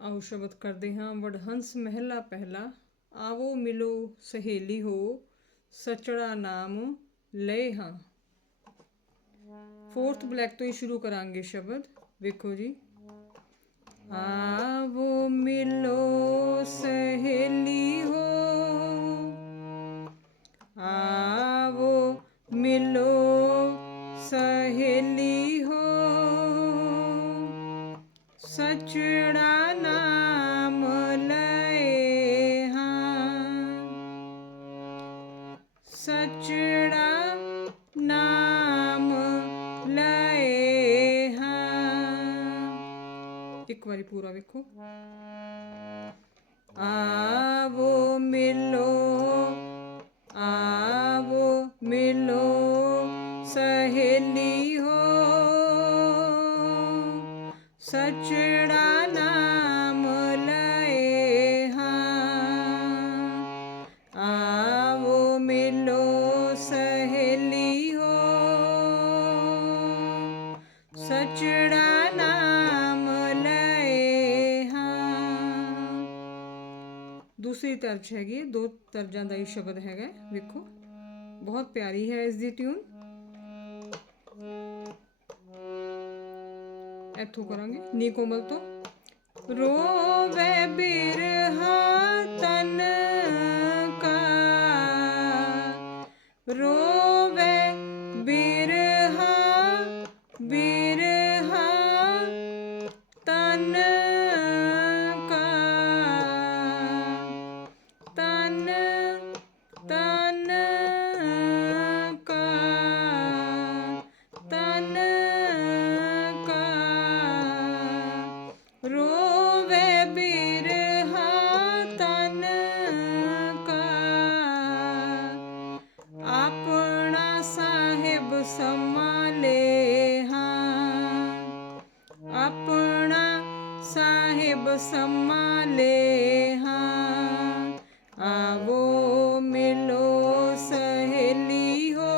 ਆਓ ਸ਼ਬਦ ਕਰਦੇ ਹਾਂ ਵਡਹੰਸ ਮਹਿਲਾ ਪਹਿਲਾ ਆਵੋ ਮਿਲੋ ਸਹੇਲੀ ਹੋ ਸਚੜਾ ਨਾਮ ਲਏ ਹਾਂ ਫੋਰਥ ਬਲੈਕ ਤੋਂ ਹੀ ਸ਼ੁਰੂ ਕਰਾਂਗੇ ਸ਼ਬਦ ਵੇਖੋ ਜੀ ਆਵੋ ਮਿਲੋ ਸਹੇਲੀ ਹੋ ਆਵੋ ਮਿਲੋ ਸਹੇਲੀ ਹੋ ਸਚੜਾ सचड़ा नाम लए एक बारी पूरा देखो। आवो मिलो आवो मिलो सहेली हो। सचड़ा ਸਚੜਾ ਨਾਮ ਲਏ ਹਾਂ ਦੂਸਰੀ ਤਰਜ ਹੈਗੀ ਹੈ, ਦੋ ਤਰਜਾਂ ਦਾ ਹੀ ਸ਼ਬਦ ਹੈਗਾ ਹੈ, ਵੇਖੋ ਬਹੁਤ ਪਿਆਰੀ ਹੈ ਇਸ ਦੀ ਟਿਊਨ ਇੱਥੋਂ ਕਰਾਂਗੇ ਨੀ ਕੋਮਲ ਤੋਂ ਰੋਵੇ ਬਿਰਹਾ ਤਨ ਕਾ ਰੋਵੇ ਸਾਹਿਬ ਸੰਭਾਲੇ ਹਾਂ ਆਵੋ ਮਿਲੋ ਸਹੇਲੀ ਹੋ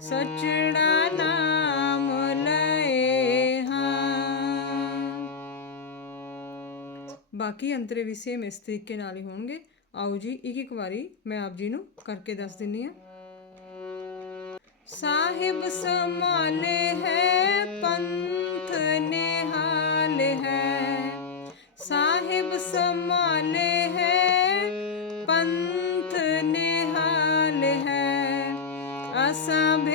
ਸਚੜਾ ਨਾਮ ਲਏ ਹਾਂ ਬਾਕੀ ਅੰਤਰੇ ਵੀ ਸੇਮ ਇਸ ਤਰੀਕੇ ਨਾਲ ਹੀ ਹੋਣਗੇ ਆਓ ਜੀ ਇੱਕ ਇੱਕ ਵਾਰੀ ਮੈਂ ਆਪ ਜੀ ਨੂੰ ਕਰਕੇ ਦੱਸ ਦਿੰਨੀ ਆ ਸਾਹਿਬ ਸੰਭਾਲੇ ਹੈ ਪੰਥ समान है पंथ निहाल है। असां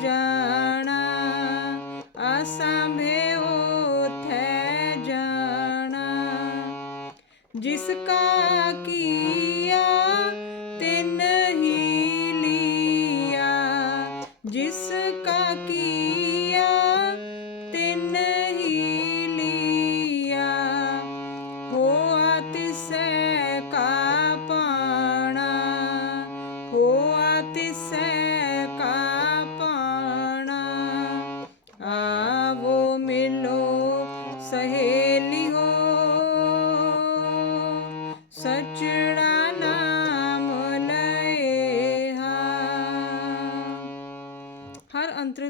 जाना थे जाना। जिसका की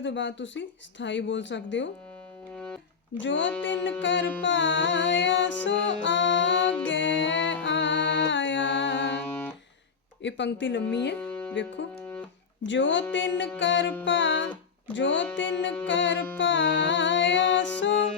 ਤੋਂ ਬਾਅਦ ਤੁਸੀਂ ਸਥਾਈ ਬੋਲ ਸਕਦੇ ਹੋ ਜੋ ਤਿਨ ਕਰ ਪਾਇਆ ਸੋ ਆਗੇ ਆਇਆ ਇਹ ਪੰਕਤੀ ਲੰਮੀ ਹੈ ਵੇਖੋ ਜੋ ਤਿਨ ਕਰ ਪਾ ਜੋ ਤਿਨ ਕਰ ਪਾਇਆ ਸੋ